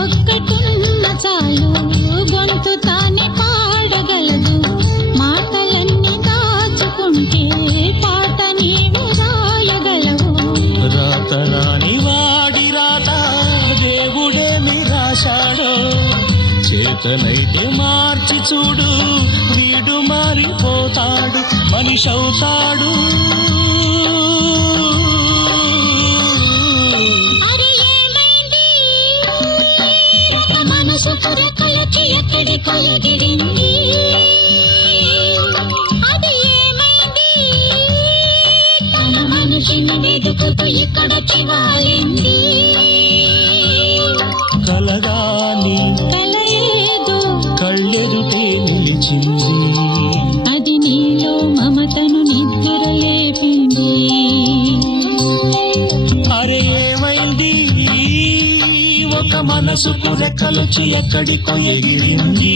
ఒక్కటున్న చాలు గొంతు తానే పాడగలదు మాటలన్నీ దాచుకుంటే పాట నీవు రాయగలవు రాతరాని వాడి రాత దేవుడేమి రాశాడో చేతనైతే మార్చి చూడు వీడు మారిపోతాడు మనిషవుతాడు మనసుకు రెక్కలొచ్చి ఎక్కడికో ఎగిరింది అది ఏమైంది తన మనిషిని వెతుకుతూ ఇక్కడొచ్చి వాలింది కలగాని కల ఏదో కళ్ళెదుటే నిలిచింది అది నీలో మమతను నిద్ర లేపింది అరే ఏమైంది ఒక మనసుకు రెక్కలొచ్చి ఎక్కడికో ఎగిరింది